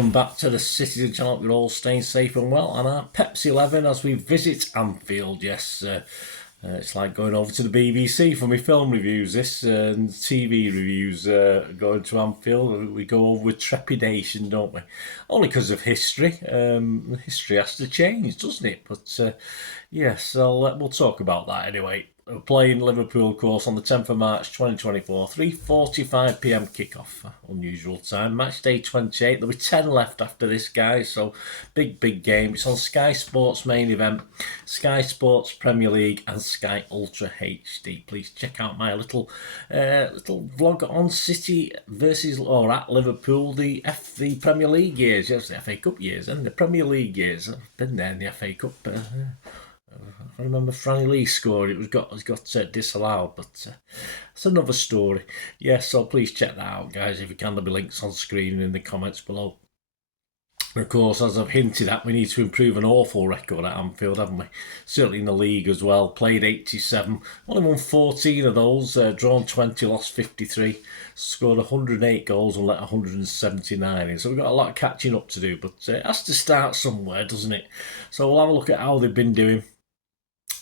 welcome back to the Citytilidie channel. We're all staying safe and well, and our Pepsi 11 as we visit Anfield. Yes, it's like going over to the BBC for my film reviews, this, and TV reviews, going to Anfield. We go over with trepidation, don't we? Only because of history. History has to change, doesn't it? But yes, we'll talk about that anyway. We're playing Liverpool, of course, on the 10th of March 2024, 3:45 p.m. kickoff, unusual time. Match day 28. There'll be 10 left after this, guys. So big game. It's on Sky Sports main event, Sky Sports Premier League, and Sky Ultra HD. Please check out my little vlog on City versus or at Liverpool, the Premier League years. Yes, the FA Cup years and the Premier League years. I've been there in the FA Cup. I remember Franny Lee scored. It was got disallowed, but it's another story. Yes, so please check that out, guys. If you can, there'll be links on screen and in the comments below. And of course, as I've hinted at, we need to improve an awful record at Anfield, haven't we? Certainly in the league as well. Played 87, only won 14 of those, drawn 20, lost 53, scored 108 goals and let 179 in. So we've got a lot of catching up to do, but it has to start somewhere, doesn't it? So we'll have a look at how they've been doing,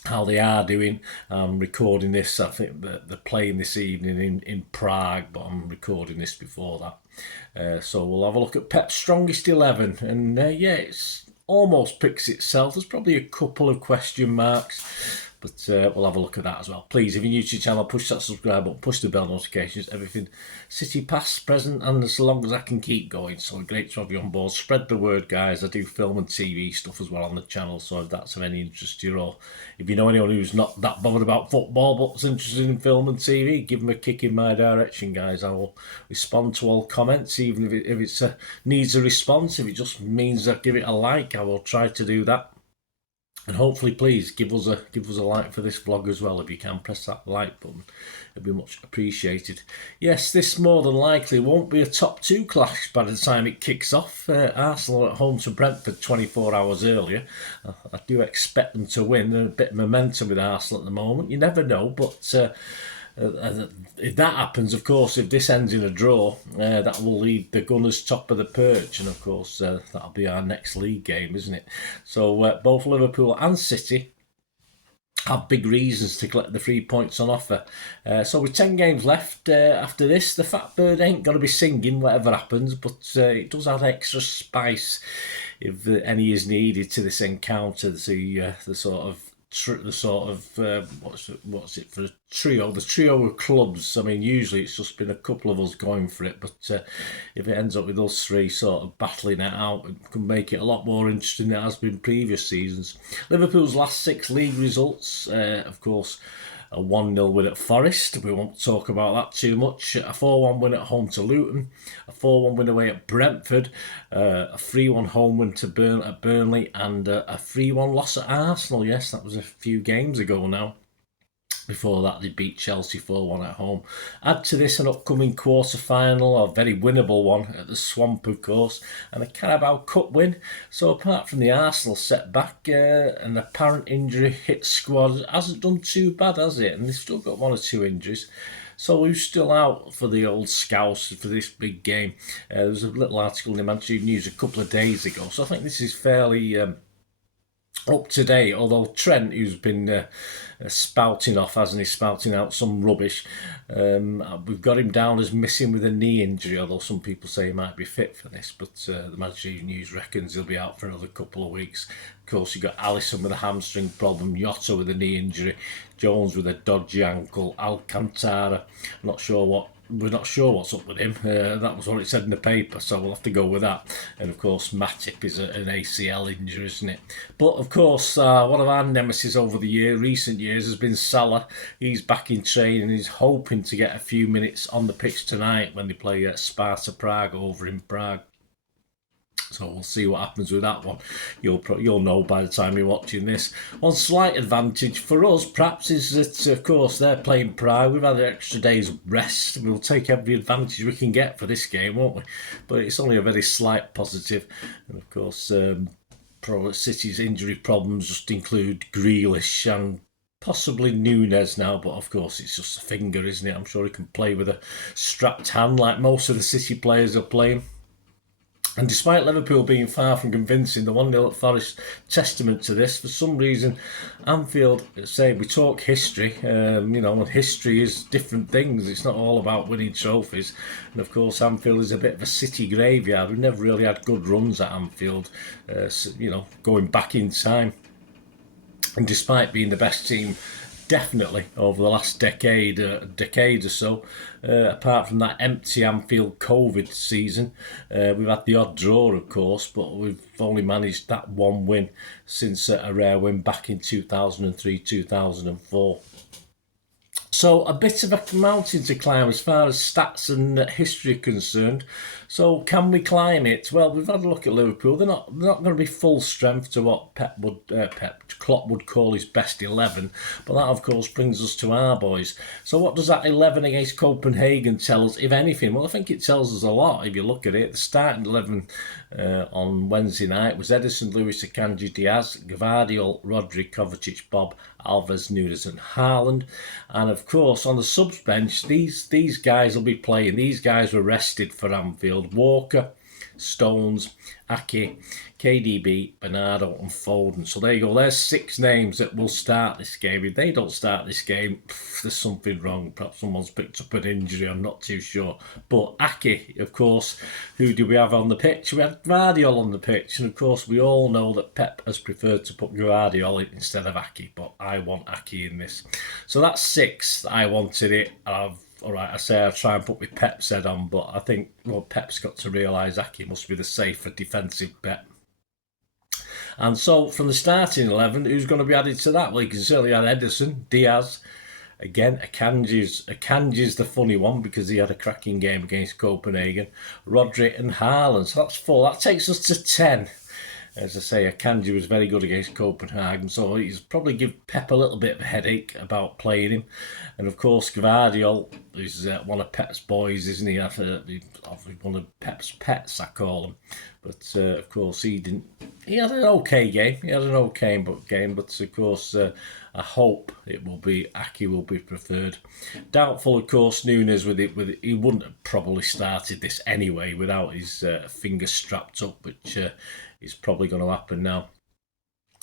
how they are doing. I'm recording this, I think they're playing this evening in Prague, but I'm recording this before that. So we'll have a look at Pep's strongest 11, and yeah, it's almost picks itself. There's probably a couple of question marks, but we'll have a look at that as well. Please, if you're new to the channel, push that subscribe button, push the bell notifications, everything City past, present, and as long as I can keep going. So great to have you on board. Spread the word, guys. I do film and TV stuff as well on the channel, so if that's of any interest to you, or if you know anyone who's not that bothered about football but's interested in film and TV, give them a kick in my direction, guys. I will respond to all comments, even if it needs a response. If it just means I give it a like, I will try to do that. And hopefully, please give us a like for this vlog as well. If you can, press that like button. It'd be much appreciated. Yes, this more than likely won't be a top 2 clash by the time it kicks off. Arsenal at home to Brentford 24 hours earlier. I do expect them to win. There's a bit of momentum with Arsenal at the moment. You never know, but if that happens, of course, if this ends in a draw, that will leave the Gunners top of the perch, and of course that'll be our next league game, isn't it? So both Liverpool and City have big reasons to collect the 3 points on offer. So with 10 games left after this, the fat bird ain't going to be singing whatever happens, but it does add extra spice if any is needed to this encounter. The sort of what's it for a trio? The trio of clubs. I mean, usually it's just been a couple of us going for it, but if it ends up with us three sort of battling it out, it can make it a lot more interesting than it has been previous seasons. Liverpool's last 6 league results, of course, a 1-0 win at Forest. We won't talk about that too much. A 4-1 win at home to Luton. A 4-1 win away at Brentford. A 3-1 home win to at Burnley. And a 3-1 loss at Arsenal. Yes, that was a few games ago now. Before that, they beat Chelsea 4-1 at home. Add to this an upcoming quarter-final, a very winnable one at the Swamp, of course, and a Carabao Cup win. So apart from the Arsenal setback, an apparent injury hit squad hasn't done too bad, has it? And they've still got 1 or 2 injuries. So who's still out for the old Scouse for this big game? There was a little article in the Manchester News a couple of days ago, so I think this is fairly up to date, although Trent, who's been spouting off, hasn't he, spouting out some rubbish, we've got him down as missing with a knee injury, although some people say he might be fit for this, but the Manchester News reckons he'll be out for another couple of weeks. Of course, you've got Alisson with a hamstring problem, Jota with a knee injury, Jones with a dodgy ankle, Alcantara, we're not sure what's up with him. That was what it said in the paper, so we'll have to go with that. And of course, Matip is an ACL injury, isn't it? But of course, one of our nemesis over the recent years has been Salah. He's back in training. He's hoping to get a few minutes on the pitch tonight when they play Sparta Prague over in Prague. So we'll see what happens with that one. You'll know by the time you're watching this. One slight advantage for us, perhaps, is that, of course, they're playing Prague. We've had an extra day's rest. We'll take every advantage we can get for this game, won't we? But it's only a very slight positive. And, of course, City's injury problems just include Grealish and possibly Nunes now, but of course it's just a finger, isn't it? I'm sure he can play with a strapped hand like most of the City players are playing. And despite Liverpool being far from convincing, the 1-0 at Forest testament to this. For some reason, Anfield, say we talk history, and history is different things. It's not all about winning trophies. And of course, Anfield is a bit of a city graveyard. We've never really had good runs at Anfield, going back in time. And despite being the best team, definitely over the last decade or so, apart from that empty Anfield COVID season, we've had the odd draw, of course, but we've only managed that one win since a rare win back in 2003-2004. So a bit of a mountain to climb as far as stats and history are concerned. So can we climb it? Well, we've had a look at Liverpool. They're not going to be full strength to what Klopp would call his best 11. But that, of course, brings us to our boys. So what does that 11 against Copenhagen tell us, if anything? Well, I think it tells us a lot if you look at it. The starting 11 on Wednesday night was Ederson, Lewis, Akanji, Diaz, Gvardiol, Rodri, Kovacic, Bob, Alves, Nunes and Haaland. And of course, on the subs bench, these guys will be playing. These guys were rested for Anfield. Walker, Stones, Ake, KDB, Bernardo and Foden. So there you go. There's 6 names that will start this game. If they don't start this game, there's something wrong. Perhaps someone's picked up an injury. I'm not too sure. But Ake, of course, who do we have on the pitch? We had Gvardiol on the pitch. And of course, we all know that Pep has preferred to put Gvardiol in instead of Ake. But I want Ake in this. So that's 6. I wanted it. All right, I say I'll try and put my Pep's head on, but I think Pep's got to realise Ake must be the safer defensive bet. And so from the starting 11, who's going to be added to that? Well, you can certainly add Ederson, Diaz. Again, Akanji's the funny one because he had a cracking game against Copenhagen. Rodri and Haaland. So that's 4. That takes us to 10. As I say, Akanji was very good against Copenhagen, so he's probably give Pep a little bit of a headache about playing him. And of course, Gvardiol is one of Pep's boys, isn't he? One of Pep's pets, I call him. But of course, he had an okay game. He had an okay game, but of course, I hope it will be Ake will be preferred. Doubtful, of course, Nunes with it. He wouldn't have probably started this anyway without his fingers strapped up, which is probably going to happen now.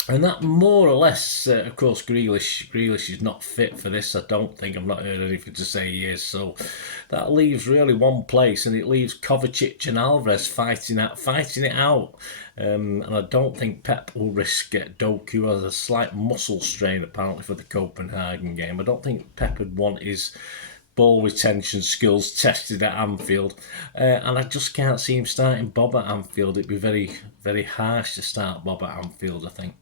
And that more or less, of course, Grealish is not fit for this. I don't think. I've not heard anything to say he is. So that leaves really one place, and it leaves Kovacic and Alves fighting it out. And I don't think Pep will risk Doku as a slight muscle strain apparently for the Copenhagen game. I don't think Pep would want his ball retention skills tested at Anfield, and I just can't see him starting Bob at Anfield. It'd be very, very harsh to start Bob at Anfield, I think.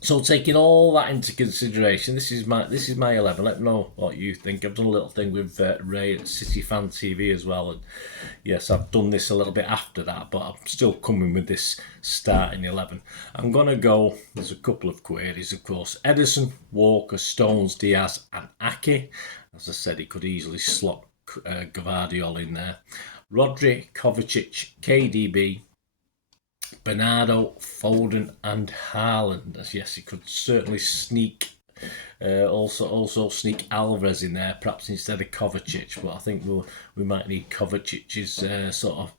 So taking all that into consideration, this is my 11. Let me know what you think. I've done a little thing with Ray at City Fan TV as well, and yes, I've done this a little bit after that, but I'm still coming with this starting 11. I'm gonna go. There's a couple of queries, of course. Ederson, Walker, Stones, Diaz, and Ake. As I said, he could easily slot Gvardiol in there. Rodri, Kovacic, KDB, Bernardo, Foden and Haaland. Yes, he could certainly sneak also sneak Alves in there, perhaps instead of Kovacic, but I think we might need Kovacic's sort of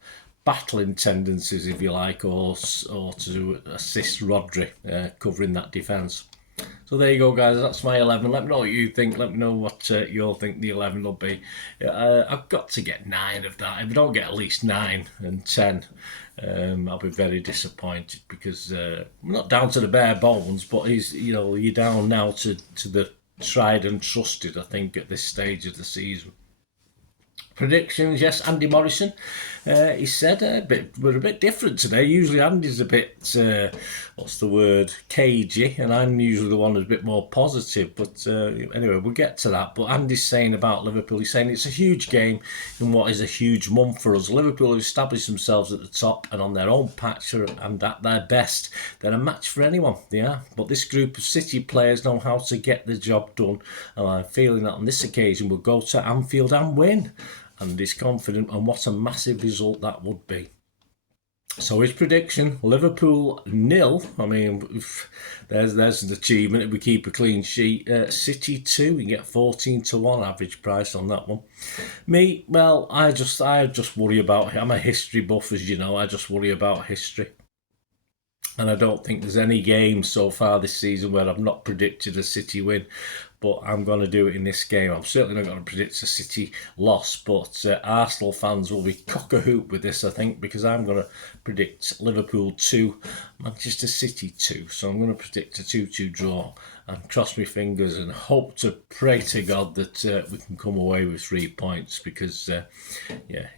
battling tendencies, if you like, or to assist Rodri covering that defence. So there you go, guys. That's my 11. Let me know what you think. Let me know what you think the 11 will be. I've got to get 9 of that. If I don't get at least 9 and 10, I'll be very disappointed because we're not down to the bare bones, but you're down now to the tried and trusted, I think, at this stage of the season. Predictions, yes, Andy Morrison. He said we're a bit different today. Usually Andy's a bit, cagey, and I'm usually the one who's a bit more positive. But anyway, we'll get to that. But Andy's saying about Liverpool, he's saying it's a huge game in what is a huge month for us. Liverpool have established themselves at the top and on their own patch and at their best. They're a match for anyone, yeah. But this group of City players know how to get the job done, and I'm feeling that on this occasion we'll go to Anfield and win. And he's confident, and what a massive result that would be. So his prediction: Liverpool 0. I mean, there's an achievement if we keep a clean sheet. City 2. We get 14-1 average price on that one. Me, well, I just worry about. I'm a history buff, as you know. I just worry about history. And I don't think there's any game so far this season where I've not predicted a City win. But I'm going to do it in this game. I'm certainly not going to predict a City loss, but Arsenal fans will be cock-a-hoop with this, I think, because I'm going to predict Liverpool 2, Manchester City 2. So I'm going to predict a 2-2 draw and cross my fingers and hope to pray to God that we can come away with 3 points, because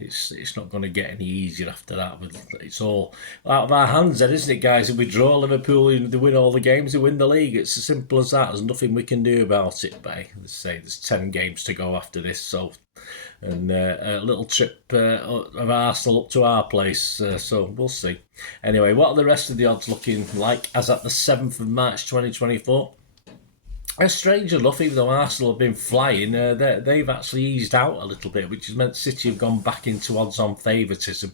it's not going to get any easier after that. It's all out of our hands then, isn't it, guys? If we draw Liverpool, they win all the games, they win the league. It's as simple as that. There's nothing we can do about it. But let's say there's 10 games to go after this, so and a little trip of Arsenal up to our place, so we'll see. Anyway, what are the rest of the odds looking like as at the 7th of March 2024? Strange enough, even though Arsenal have been flying, they've actually eased out a little bit, which has meant City have gone back into odds-on favouritism.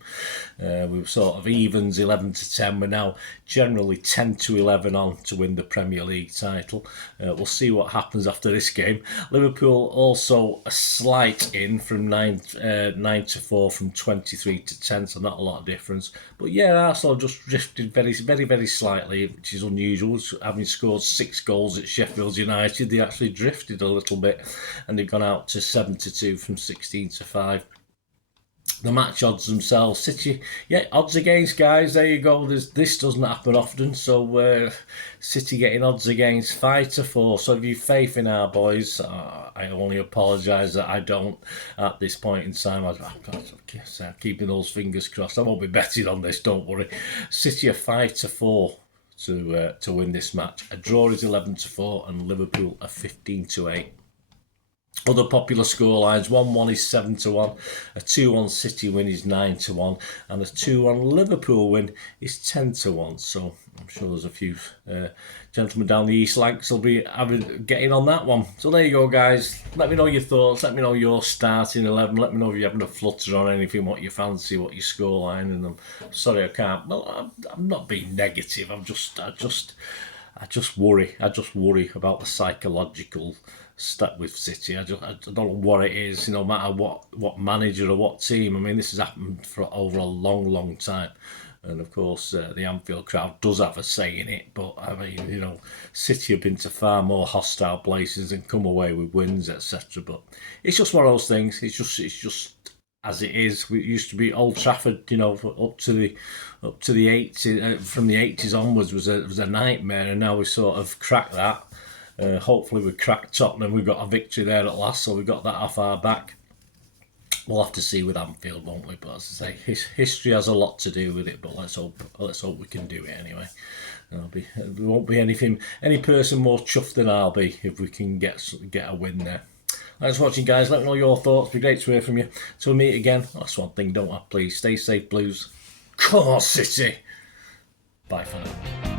We were sort of evens 11-10. We're now generally 10-11 on to win the Premier League title. We'll see what happens after this game. Liverpool also a slight in from 9-4 from 23-10, so not a lot of difference. But yeah, Arsenal just drifted very, very, very slightly, which is unusual. Having scored 6 goals at Sheffield United, they actually drifted a little bit, and they've gone out to 7-2 from 16-5. The match odds themselves, City, odds against, guys, there you go. This doesn't happen often, so City getting odds against 5-4. So if you've faith in our boys, I only apologise that I don't at this point in time. I'm keeping those fingers crossed. I won't be betting on this, don't worry. City are 5-4 to win this match. A draw is 11-4, and Liverpool are 15-8. Other popular scorelines: 1-1 is 7-1, a 2-1 City win is 9-1, and a 2-1 Liverpool win is 10-1. So I'm sure there's a few gentlemen down the East Lancs will be getting on that one. So there you go, guys. Let me know your thoughts. Let me know your starting 11. Let me know if you're having a flutter on anything, what you fancy, what your scoreline. And I'm sorry I can't. Well, I'm not being negative. I just worry. I just worry about the psychological stuck with City. I don't know what it is, no matter what manager or what team. I mean, this has happened for over a long time, and of course the Anfield crowd does have a say in it. But I mean, City have been to far more hostile places and come away with wins, etc. But it's just one of those things. It's just as it is. We used to be Old Trafford, up to the 80s, from the 80s onwards was a nightmare, and now we sort of cracked that. Hopefully we cracked Tottenham. We've got a victory there at last, so we got that off our back. We'll have to see with Anfield, won't we? But as I say, history has a lot to do with it. But let's hope we can do it anyway. There won't be any person more chuffed than I'll be if we can get a win there. Thanks for watching, guys. Let me know your thoughts. It'd be great to hear from you. Till we meet again. That's one thing, don't I? Please stay safe, Blues. Come on, City. Bye for now.